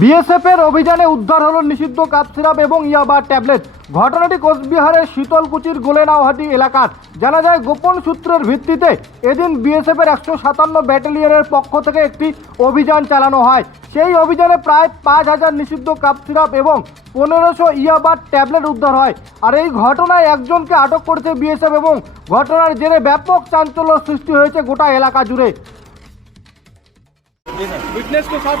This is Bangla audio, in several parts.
বিএসএফের অভিযানে উদ্ধার হল নিষিদ্ধ কাজ সিরাপ এবং ইয়াবা ট্যাবলেট। ঘটনাটি কোচবিহারের শীতলকুচির গোলেনাওহাটি এলাকার। জানা যায়, গোপন সূত্রের ভিত্তিতে এদিন বিএসএফের একশো সাতান্ন ব্যাটালিয়নের পক্ষ থেকে একটি অভিযান চালানো হয়। সেই অভিযানে প্রায় পাঁচ হাজার নিষিদ্ধ কাপ সিরাপ এবং পনেরোশো ইয়াবার ট্যাবলেট উদ্ধার হয়। আর এই ঘটনায় একজনকে আটক করেছে বিএসএফ এবং ঘটনার জেরে ব্যাপক চাঞ্চল্য সৃষ্টি হয়েছে গোটা এলাকা জুড়ে। উইটনেস সাথ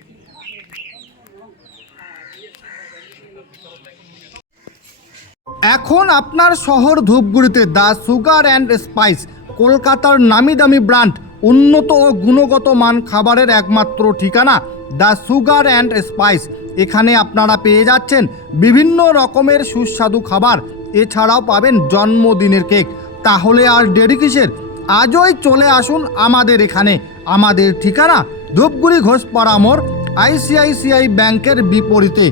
এখন আপনার শহর ধূপগুড়িতে দ্য সুগার অ্যান্ড স্পাইস, কলকাতার নামি দামি ব্র্যান্ড, উন্নত ও গুণগত মান খাবারের একমাত্র ঠিকানা দ্য সুগার অ্যান্ড স্পাইস। এখানে আপনারা পেয়ে যাচ্ছেন বিভিন্ন রকমের সুস্বাদু খাবার, এছাড়াও পাবেন জন্মদিনের কেক। তাহলে আর দেরি কিসের? আজই চলে আসুন আমাদের এখানে। আমাদের ঠিকানা ধূপগুড়ি ঘোষপাড়া মোড়, আইসিআইসিআই ব্যাংকের বিপরীতে।